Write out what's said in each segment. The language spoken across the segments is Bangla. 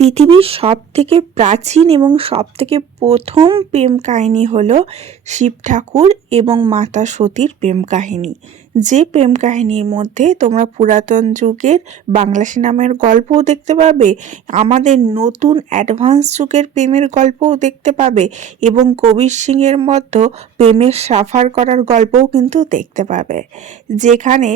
পৃথিবীর সবথেকে প্রাচীন এবং সবথেকে প্রথম প্রেম কাহিনী হলো শিব ঠাকুর এবং মাতা সতীর প্রেম কাহিনী। যে প্রেম কাহিনীর মধ্যে তোমরা পুরাতন যুগের বাংলা সিনেমার গল্পও দেখতে পাবে, আমাদের নতুন অ্যাডভান্স যুগের প্রেমের গল্পও দেখতে পাবে এবং কবির সিংয়ের মতো প্রেমের সাফার করার গল্পও কিন্তু দেখতে পাবে। যেখানে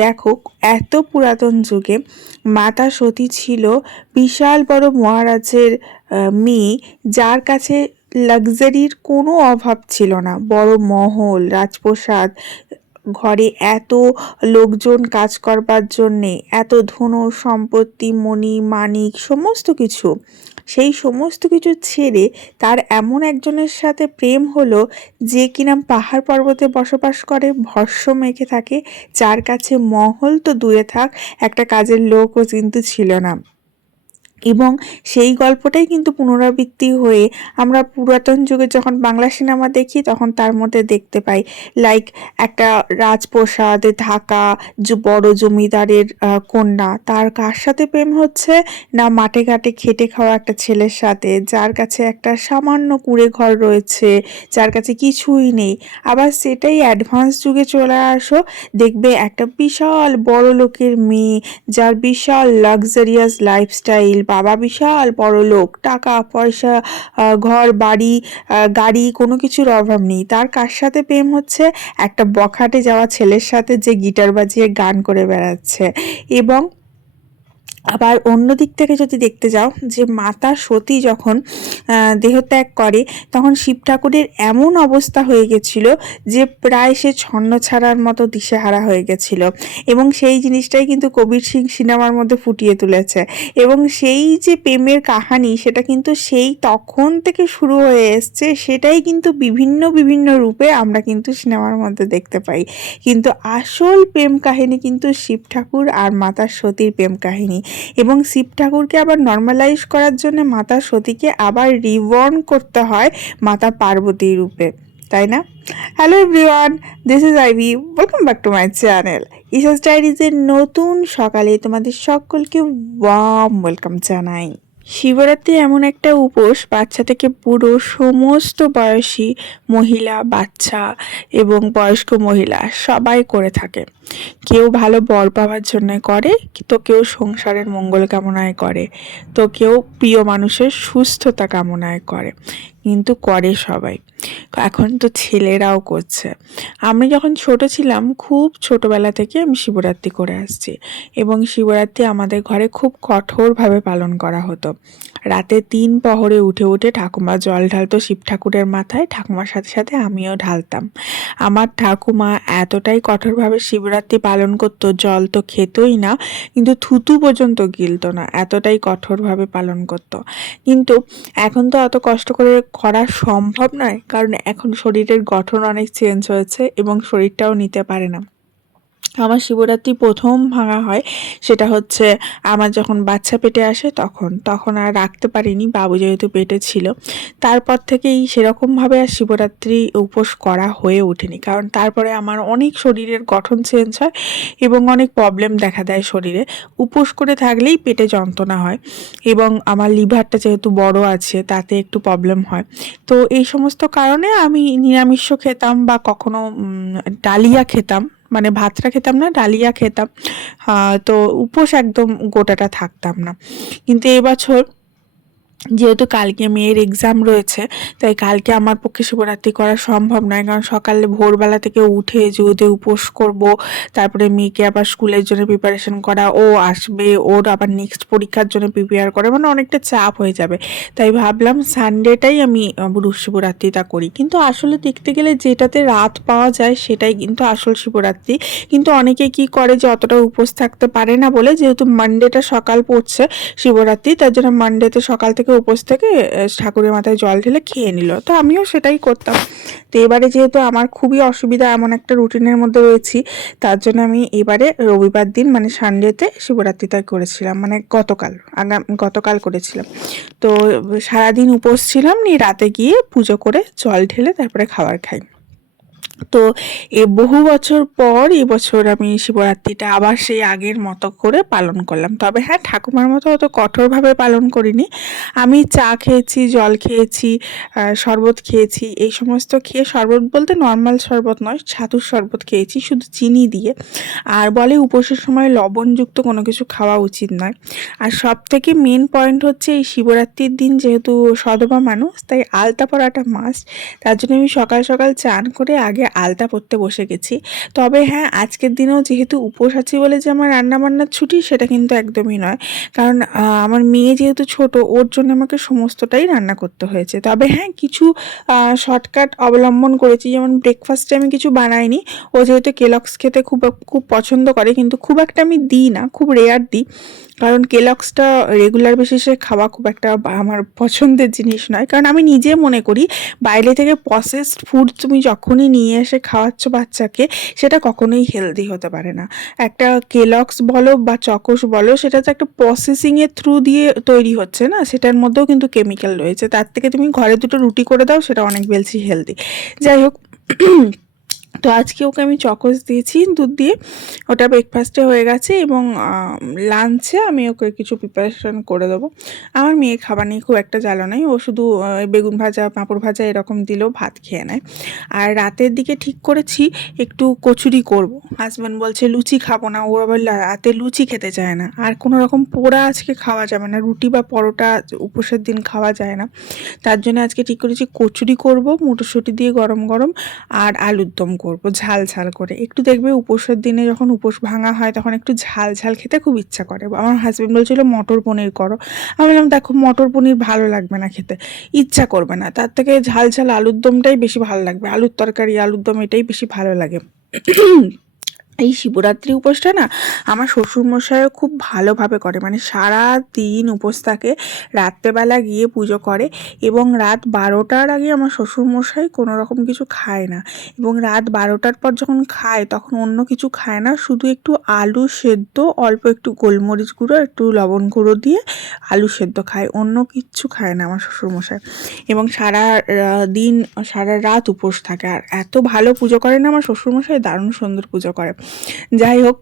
দেখো, এত পুরাতন যুগে মাতা সতী ছিল বিশাল বড় মহারাজের মেয়ে, যার কাছে লাক্সারির কোনো অভাব ছিল না। বড় মহল, রাজপ্রাসাদ, ঘরে এত লোকজন কাজ করবার জন্যে, এত ধন সম্পত্তি, মণি মাণিক, সমস্ত কিছু। সেই সমস্ত কিছু ছেড়ে তার এমন একজনের সাথে প্রেম হলো, যে কিনা পাহাড় পর্বতে বসবাস করে, ভস্ম মেখে থাকে, যার কাছে মহল তো দূরে থাক, একটা কাজের লোকও কিন্তু ছিল না। এবং সেই গল্পটাই কিন্তু পুনরাবৃত্তি হয়ে আমরা পুরাতন যুগে যখন বাংলা সিনেমা দেখি তখন তার মধ্যে দেখতে পাই। লাইক একটা রাজপ্রাসাদে থাকা বড় জমিদারের কন্যা, তার কার সাথে প্রেম হচ্ছে না, মাঠে ঘাটে খেটে খাওয়া একটা ছেলের সাথে, যার কাছে একটা সামান্য কুঁড়ে ঘর রয়েছে, যার কাছে কিছুই নেই। আবার সেটাই অ্যাডভান্স যুগে চলে আসো, দেখবে একটা বিশাল বড় লোকের মেয়ে, যার বিশাল লাক্সারিয়াস লাইফস্টাইল, বাবা বিশাল বড় লোক, টাকা পয়সা, ঘর বাড়ি, গাড়ি, কোনো কিছুর অভাব নেই। তার কার সাথে প্রেম হচ্ছে? একটা বখাটে যাওয়া ছেলের সাথে, যে গিটার বাজিয়ে গান করে বেড়াচ্ছে। এবং আবার অন্য দিক থেকে যদি দেখতে যাও, যে মাতা সতী যখন দেহত্যাগ করে, তখন শিব ঠাকুরের এমন অবস্থা হয়ে গেছিল যে প্রায় সে ছন্ন ছাড়ার মতো দিশেহারা হয়ে গেছিল। এবং সেই জিনিসটাই কিন্তু কবির সিং সিনেমার মধ্যে ফুটিয়ে তুলেছে। এবং সেই যে প্রেমের কাহানি, সেটা কিন্তু সেই তখন থেকে শুরু হয়ে এসছে, সেটাই কিন্তু বিভিন্ন বিভিন্ন রূপে আমরা কিন্তু সিনেমার মধ্যে দেখতে পাই। কিন্তু আসল প্রেম কাহিনী কিন্তু শিব ঠাকুর আর মাতা সতীর প্রেম কাহিনী। এবং শিব ঠাকুরকে আবার নর্মালাইজ করার জন্য মাতা সতীকে আবার রিবর্ন করতে হয় মাতা পার্বতী রূপে, তাই না? Hello everyone, this is Ivy, welcome back to my channel ইসাস ডায়েরিজের নতুন সকালে তোমাদের সকলকে ওয়ার্ম ওয়েলকাম জানাই। শিবরাত্রি এমন একটা উপোস, বাচ্চা থেকে বুড়ো সমস্ত বয়সী মহিলা, বাচ্চা এবং বয়স্ক মহিলা সবাই করে থাকে। কেউ ভালো বর পাওয়ার জন্য করে, তো কেউ সংসারের মঙ্গল কামনায় করে, তো কেউ প্রিয় মানুষের সুস্থতা কামনায় করে, কিন্তু করে সবাই। এখন তো ছেলেরাও করছে। আমি যখন ছোট ছিলাম, খুব ছোটবেলা থেকে আমি শিবরাত্রি করে আসছি, এবং শিবরাত্রি আমাদের ঘরে খুব কঠোরভাবে পালন করা হতো। রাতে 3 প্রহরে উঠে উঠে ঠাকুমা জল ঢালতো শিব ঠাকুরের মাথায়, ঠাকুমার সাথে সাথে আমিও ঢালতাম। আমার ঠাকুমা এতটাই কঠোরভাবে শিবরাত্রি পালন করতো, জল তো খেতই না, কিন্তু থুতু পর্যন্ত গিলতো না, এতটাই কঠোরভাবে পালন করতো। কিন্তু এখন তো অত কষ্ট করে করা সম্ভব নয়, কারণ এখন শরীরের গঠন অনেক চেঞ্জ হয়েছে এবং শরীরটাও নিতে পারে না। আমার শিবরাত্রি প্রথম ভাঙা হয়, সেটা হচ্ছে আমার যখন বাচ্চা পেটে আসে, তখন আর রাখতে পারিনি, বাবু যেহেতু পেটে ছিল। তারপর থেকেই সেরকমভাবে আর শিবরাত্রি উপোস করা হয়ে ওঠেনি, কারণ তারপরে আমার অনেক শরীরের গঠন চেঞ্জ হয় এবং অনেক প্রবলেম দেখা দেয় শরীরে। উপোস করে থাকলেই পেটে যন্ত্রণা হয়, এবং আমার লিভারটা যেহেতু বড় আছে, তাতে একটু প্রবলেম হয়। তো এই সমস্ত কারণে আমি নিরামিষ খেতাম, বা কখনো ডালিয়া খেতাম, মানে ভাতটা খেতাম না, ডালিয়া খেতাম। তো উপোস একদম গোটাটা থাকতাম না। কিন্তু এবছর যেহেতু কালকে মেয়ের এক্সাম রয়েছে, তাই কালকে আমার পক্ষে শিবরাত্রি করা সম্ভব নয়, কারণ সকালে ভোরবেলা থেকে উঠে যে উপোস করব, তারপরে মেয়েকে আবার স্কুলের জন্য প্রিপারেশন করা, ও আসবে, ওর আবার নেক্সট পরীক্ষার জন্য প্রিপেয়ার করা, মানে অনেকটা চাপ হয়ে যাবে। তাই ভাবলাম সানডেটাই আমি শিবরাত্রিটা করি। কিন্তু আসলে দেখতে গেলে যেটাতে রাত পাওয়া যায় সেটাই কিন্তু আসল শিবরাত্রি। কিন্তু অনেকে কি করে, যে অতটা উপোস থাকতে পারে না বলে, যেহেতু মানডেটা সকাল পড়ছে শিবরাত্রি, তার জন্য মানডেতে সকাল থেকে উপোস থেকে ঠাকুরের মাথায় জল ঢেলে খেয়ে নিল। তো আমিও সেটাই করতাম। তো এবারে যেহেতু আমার খুবই অসুবিধা, এমন একটা রুটিনের মধ্যে রয়েছি, তার জন্য আমি এবারে রবিবার দিন মানে সানডেতে শিবরাত্রিটা করেছিলাম, মানে গতকাল করেছিলাম। তো সারাদিন উপোস ছিলাম, নিয়ে রাতে গিয়ে পুজো করে জল ঢেলে তারপরে খাবার খাই। তো বহু বছর পর এবছর আমি শিবরাত্রিটা আবার সেই আগের মতো করে পালন করলাম। তবে হ্যাঁ, ঠাকুমার মতো অত কঠোরভাবে পালন করিনি। আমি চা খেয়েছি, জল খেয়েছি, শরবত খেয়েছি। এই সমস্ত খেয়ে, শরবত বলতে নর্মাল শরবত নয়, ছাতুর শরবত খেয়েছি শুধু চিনি দিয়ে। আর বলে উপোসের সময় লবণযুক্ত কোনো কিছু খাওয়া উচিত নয়। আর সবথেকে মেন পয়েন্ট হচ্ছে এই শিবরাত্রির দিন যেহেতু সধবা মানুষ, তাই আলতা পরাটা মাস্ট। তার জন্য আমি সকাল সকাল চান করে আগে আলতা পরতে বসে গেছি। তবে হ্যাঁ, আজকের দিনেও যেহেতু উপোস আছি বলে যে আমার রান্নাবান্নার ছুটি, সেটা কিন্তু একদমই নয়। কারণ আমার মেয়ে যেহেতু ছোট, ওর জন্য আমাকে সমস্তটাই রান্না করতে হয়েছে। তবে হ্যাঁ, কিছু শর্টকাট অবলম্বন করেছি, যেমন ব্রেকফাস্টে আমি কিছু বানাইনি। ও যেহেতু কেলগস খেতে খুব খুব পছন্দ করে, কিন্তু খুব একটা আমি দিই না, খুব রেয়ার দিই। কারণ কেলগসটা রেগুলার বেসিসে খাওয়া খুব একটা আমার পছন্দের জিনিস নয়। কারণ আমি নিজে মনে করি বাইরে থেকে প্রসেসড ফুড তুমি যখনই নিয়ে এসে খাওয়াচ্ছ বাচ্চাকে, সেটা কখনোই হেলদি হতে পারে না। একটা কেলগস বলো বা চকোস বলো, সেটা তো একটা প্রসেসিংয়ের থ্রু দিয়ে তৈরি হচ্ছে না, সেটার মধ্যেও কিন্তু কেমিক্যাল রয়েছে। তার থেকে তুমি ঘরে দুটো রুটি করে দাও, সেটা অনেক বেশি হেলদি। যাই হোক, তো আজকে ওকে আমি চকোস দিয়েছি দুধ দিয়ে, ওটা ব্রেকফাস্টে হয়ে গেছে। এবং লাঞ্চে আমি ওকে কিছু প্রিপারেশন করে দেবো। আমার মেয়ে খাবার নিয়ে খুব একটা জ্বালা নেই, ও শুধু বেগুন ভাজা, পাঁপড় ভাজা এরকম দিলেও ভাত খেয়ে নেয়। আর রাতের দিকে ঠিক করেছি একটু কচুরি করব। হাজব্যান্ড বলছে লুচি খাবো না, ও আবার রাতে লুচি খেতে চায় না। আর কোনো রকম পোড়া আজকে খাওয়া যাবে না, রুটি বা পরোটা উপোসের দিন খাওয়া যায় না। তার জন্য আজকে ঠিক করেছি কচুরি করব মটরশুঁটি দিয়ে গরম গরম, আর আলুর দম করব ঝাল ঝাল করে। একটু দেখবে উপোসের দিনে যখন উপোস ভাঙা হয় তখন একটু ঝাল ঝাল খেতে খুব ইচ্ছা করে। আমার হাজব্যান্ড বলছিল মটর পনির করো। আমি বললাম দেখো, মটর পনির ভালো লাগবে না খেতে, ইচ্ছা করবে না। তার থেকে ঝাল ঝাল আলুর দমটাই বেশি ভালো লাগবে, আলুর তরকারি আলুর দম এটাই বেশি ভালো লাগে। এই শিবরাত্রি উপোসটা না আমার শ্বশুরমশাইও খুব ভালোভাবে করে, মানে সারা দিন উপোস থাকে, রাত্রেবেলা গিয়ে পুজো করে। এবং রাত 12টার আগে আমার শ্বশুরমশাই কোনো রকম কিছু খায় না। এবং রাত 12টার পর যখন খায় তখন অন্য কিছু খায় না, শুধু একটু আলু সেদ্ধ, অল্প একটু গোলমরিচ গুঁড়ো, একটু লবণ গুঁড়ো দিয়ে আলু সেদ্ধ খায়, অন্য কিচ্ছু খায় না আমার শ্বশুরমশাই। এবং সারা দিন, সারা রাত উপোস থাকে। আর এত ভালো পুজো করে না আমার শ্বশুরমশাই, দারুণ সুন্দর পুজো করে। যাই হোক,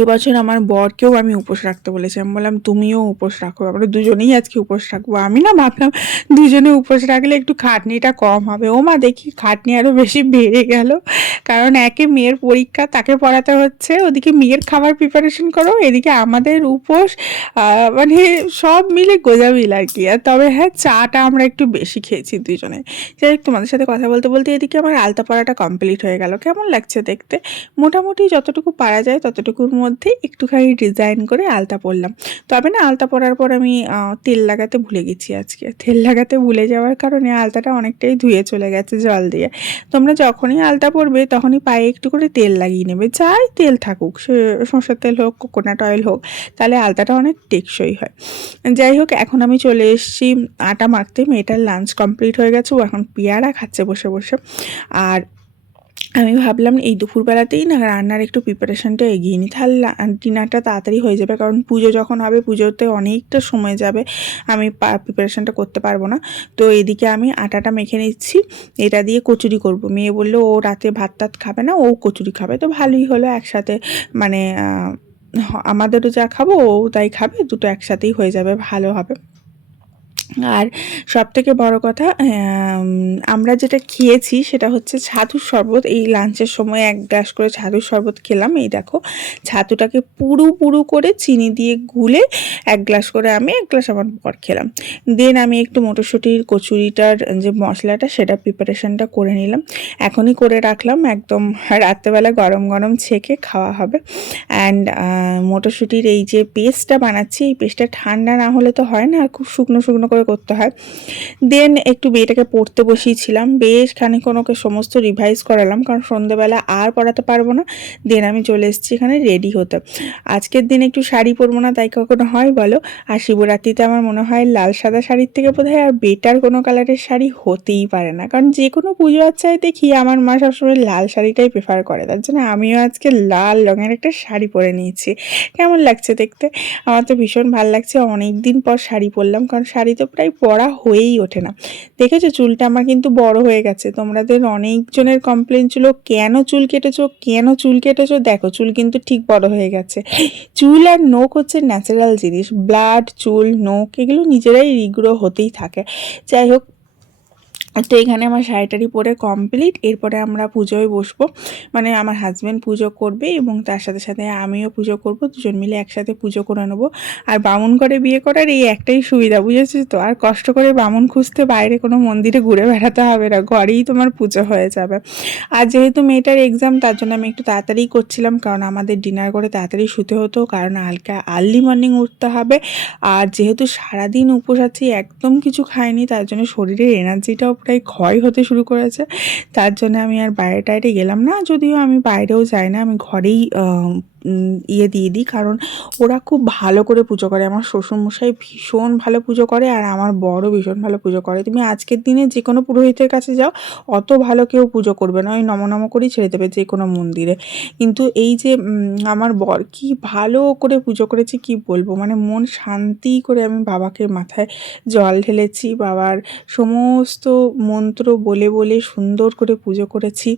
এবছর আমার বরকেও আমি উপোস রাখতে বলেছি। আমি বললাম তুমিও উপোস রাখো, আমরা দুজনেই আজকে উপোস রাখবো। আমি না ভাবলাম দুজনে উপোস রাখলে একটু খাটনিটা কম হবে। ও মা, দেখি খাটনি আরও বেশি বেড়ে গেল। কারণ একে মেয়ের পরীক্ষা, তাকে পড়াতে হচ্ছে, ওদিকে মেয়ের খাবার প্রিপারেশন করো, এদিকে আমাদের উপোস, মানে সব মিলে গোজামিল আর কি। আর তবে হ্যাঁ, চাটা আমরা একটু বেশি খেয়েছি দুজনে। যাই হোক, তোমাদের সাথে কথা বলতে বলতে এদিকে আমার আলতা পড়াটা কমপ্লিট হয়ে গেল। কেমন লাগছে দেখতে? মোটামুটি যতটুকু পারা যায় ততটুকুর মধ্যে একটুখানি ডিজাইন করে আলতা পরলাম। তবে না, আলতা পরার পর আমি তেল লাগাতে ভুলে গেছি আজকে। তেল লাগাতে ভুলে যাওয়ার কারণে আলতাটা অনেকটাই ধুয়ে চলে গেছে জল দিয়ে। তোমরা যখনই আলতা পরবে তখনই পায়ে একটু করে তেল লাগিয়ে নেবে, যাই তেল থাকুক, সে সর্ষের তেল হোক, কোকোনাট অয়েল হোক, তাহলে আলতাটা অনেক টেকসই হয়। যাই হোক, এখন আমি চলে এসেছি আটা মাখতে। মেয়েটার লাঞ্চ কমপ্লিট হয়ে গেছে, ও এখন পেয়ারা খাচ্ছে বসে বসে। আর আমি ভাবলাম এই দুপুরবেলাতেই না রান্নার একটু প্রিপারেশনটা এগিয়ে নিই, তাহলে ডিনারটা তাড়াতাড়ি হয়ে যাবে। কারণ পুজো যখন হবে, পুজোতে অনেকটা সময় যাবে, আমি প্রিপারেশনটা করতে পারবো না। তো এদিকে আমি আটাটা মেখে নিচ্ছি, এটা দিয়ে কচুরি করব। মেয়ে বললো ও রাতে ভাত টাত খাবে না, ও কচুরি খাবে। তো ভালোই হলো, একসাথে মানে আমাদেরও যা খাবো ও তাই খাবে, দুটো একসাথেই হয়ে যাবে, ভালো হবে। আর সবথেকে বড় কথা, আমরা যেটা খেয়েছি সেটা হচ্ছে ছাতুর শরবত। এই লাঞ্চের সময় 1 গ্লাস করে ছাতুর শরবত খেলাম। এই দেখো, ছাতুটাকে পুরু পুরু করে চিনি দিয়ে গুলে 1 গ্লাস করে আমি, 1 গ্লাস আমার পর খেলাম। দেন আমি একটু মটরশুঁটির কচুরিটার যে মশলাটা, সেটা প্রিপারেশনটা করে নিলাম, এখনই করে রাখলাম, একদম রাত্রেবেলা গরম গরম ছেঁকে খাওয়া হবে। অ্যান্ড মটরশুঁটির এই যে পেস্টটা বানাচ্ছি, এই পেস্টটা ঠান্ডা না হলে তো হয় না, আর খুব শুকনো শুকনো করে করতে হয়। দেন একটু মেয়েটাকে পড়তে বসিয়েছিলাম, বেশ খানিকক্ষণ ওকে সমস্ত রিভাইজ করালাম, কারণ সন্ধ্যেবেলা আর পড়াতে পারবো না। দেন আমি চলে এসেছি এখানে রেডি হতে। আজকের দিন একটু শাড়ি পরবো না তাই কখনো হয় বলো? আর শিবরাত্রিতে আমার মনে হয় লাল সাদা শাড়ির থেকে বোধহয় আর বেটার কোনো কালারের শাড়ি হতেই পারে না। কারণ যে কোনো পুজো আচ্ছায় দেখি আমার মা সবসময় লাল শাড়িটাই প্রেফার করে, তার জন্য আমিও আজকে লাল রঙের একটা শাড়ি পরে নিয়েছি। কেমন লাগছে দেখতে? আমার তো ভীষণ ভালো লাগছে, অনেক দিন পর শাড়ি পরলাম, কারণ শাড়ি তো প্রায় পরা হয়েই ওঠে না। দেখেছো চুলটা আমার কিন্তু বড় হয়ে গেছে। তোমাদের অনেকজনের কমপ্লেন ছিল কেন চুল কেটেছো, কেন চুল কেটেছো? দেখো চুল কিন্তু ঠিক বড় হয়ে গেছে। চুল আর নখ হচ্ছে ন্যাচারাল জিনিস। ব্লাড, চুল, নখ এগুলো নিজেরাই রিগ্রো হতেই থাকে। যাই হোক, তো এখানে আমার শাড়িটারি পরে কমপ্লিট। এরপরে আমরা পুজোয় বসবো, মানে আমার হাজব্যান্ড পুজো করবে এবং তার সাথে সাথে আমিও পুজো করব, দুজন মিলে একসাথে পুজো করে নেবো। আর বামুন ঘরে বিয়ে করার এই একটাই সুবিধা, বুঝেছিস তো, আর কষ্ট করে বামুন খুঁজতে বাইরে কোনো মন্দিরে ঘুরে বেড়াতে হবে না, ঘরেই তোমার পুজো হয়ে যাবে। আর যেহেতু মেয়েটার এক্সাম, তার জন্য আমি একটু তাড়াতাড়ি করছিলাম, কারণ আমাদের ডিনার করে তাড়াতাড়ি শুতে হতো, কারণ আর্লি মর্নিং উঠতে হবে। আর যেহেতু সারাদিন উপোস আছি, একদম কিছু খাইনি, তার জন্য শরীরের এনার্জিটাও প্রায় ক্ষয় হতে শুরু করেছে। তার জন্য আমি আর বাইরে টাইরে গেলাম না, যদিও আমি বাইরেও যাই না, আমি ঘরেই দিয়ে দিই, কারণ ওরা খুব ভালো করে পুজো করে। আমার শ্বশুরমশাই ভীষণ ভালো পুজো করে আর আমার বড় ভীষণ ভালো পুজো করে। তুমি আজকের দিনে যে কোনো পুরোহিতের কাছে যাও, অত ভালো কেউ পুজো করবে না, ওই নম করেই ছেড়ে দেবে যে কোনো মন্দিরে। কিন্তু এই যে আমার বর কি ভালো করে পুজো করেছে কি বলবো, মানে মন শান্তি করে আমি বাবাকে মাথায় জল ঢেলেছি, বাবার সমস্ত মন্ত্র বলে বলে সুন্দর করে পুজো করেছি।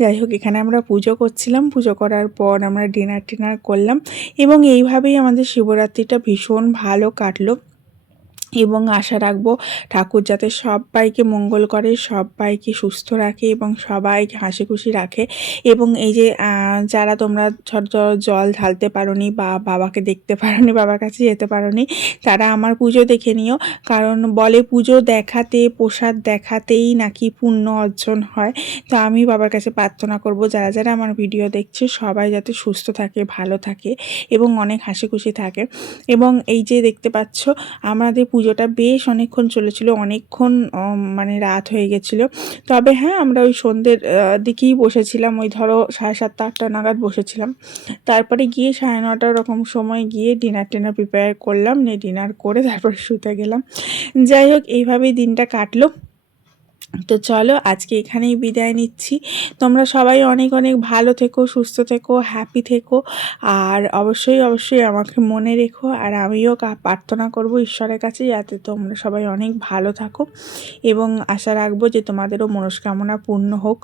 যাই হোক, এখানে আমরা পুজো করছিলাম, পুজো করার পর আমরা ডিনার টিনার করলাম এবং এইভাবেই আমাদের শিবরাত্রিটা ভীষণ ভালো কাটলো। এবং আশা রাখবো ঠাকুর যাতে সবাইকে মঙ্গল করে, সবাইকে সুস্থ রাখে এবং সবাইকে হাসি খুশি রাখে। এবং এই যে যারা তোমরা জল ঢালতে পারোনি বা বাবাকে দেখতে পারোনি, বাবার কাছে যেতে পারোনি, তারা আমার পুজো দেখে নিও, কারণ বলে পুজো দেখাতে, প্রসাদ দেখাতেই নাকি পুণ্য অর্জন হয়। তো আমি বাবার কাছে প্রার্থনা করব যারা যারা আমার ভিডিও দেখছে সবাই যাতে সুস্থ থাকে, ভালো থাকে এবং অনেক হাসি খুশি থাকে। এবং এই যে দেখতে পাচ্ছ আমাদের পুজোটা বেশ অনেকক্ষণ চলেছিল, অনেকক্ষণ মানে রাত হয়ে গেছিলো। তবে হ্যাঁ, আমরা ওই সন্ধ্যের দিকেই বসেছিলাম, ওই ধরো 7:30 8টা নাগাদ বসেছিলাম। তারপরে গিয়ে 9:30 ওরকম সময় গিয়ে ডিনার টিনার প্রিপেয়ার করলাম, নিয়ে ডিনার করে তারপরে শুতে গেলাম। যাই হোক, এইভাবেই দিনটা কাটলো। তো চলো আজকে এখানেই বিদায় নিচ্ছি। তোমরা সবাই অনেক অনেক ভালো থেকো, সুস্থ থেকো, হ্যাপি থেকো, আর অবশ্যই অবশ্যই আমাকে মনে রেখো। আর আমিও প্রার্থনা করব ঈশ্বরের কাছে যাতে তোমরা সবাই অনেক ভালো থাকো এবং আশা রাখবো যে তোমাদেরও মনস্কামনা পূর্ণ হোক।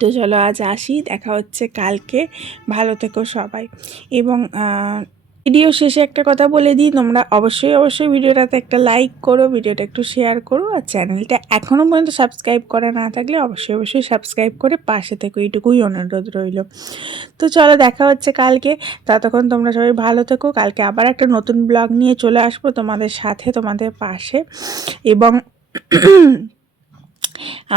তো চলো আজ আসি, দেখা হচ্ছে কালকে। ভালো থেকো সবাই। এবং ভিডিও শেষে একটা কথা বলে দিই, তোমরা অবশ্যই অবশ্যই ভিডিওটাতে একটা লাইক করো, ভিডিওটা একটু শেয়ার করো, আর চ্যানেলটা এখনও পর্যন্ত সাবস্ক্রাইব করা না থাকলে অবশ্যই অবশ্যই সাবস্ক্রাইব করে পাশে থেকো, এইটুকুই অনুরোধ রইল। তো চলো দেখা হচ্ছে কালকে, ততক্ষণ তোমরা সবাই ভালো থেকো। কালকে আবার একটা নতুন ব্লগ নিয়ে চলে আসবো তোমাদের সাথে, তোমাদের পাশে। এবং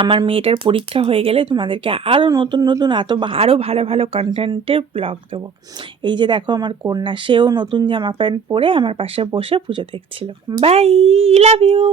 আমার মেয়েটার পরীক্ষা হয়ে গেলে তোমাদেরকে আরও নতুন নতুন আরও ভালো ভালো কন্টেন্টের ব্লগ দেবো। এই যে দেখো আমার কন্যা, সেও নতুন জামা প্যান্ট পরে আমার পাশে বসে পুজো দেখছিল। Bye, love you.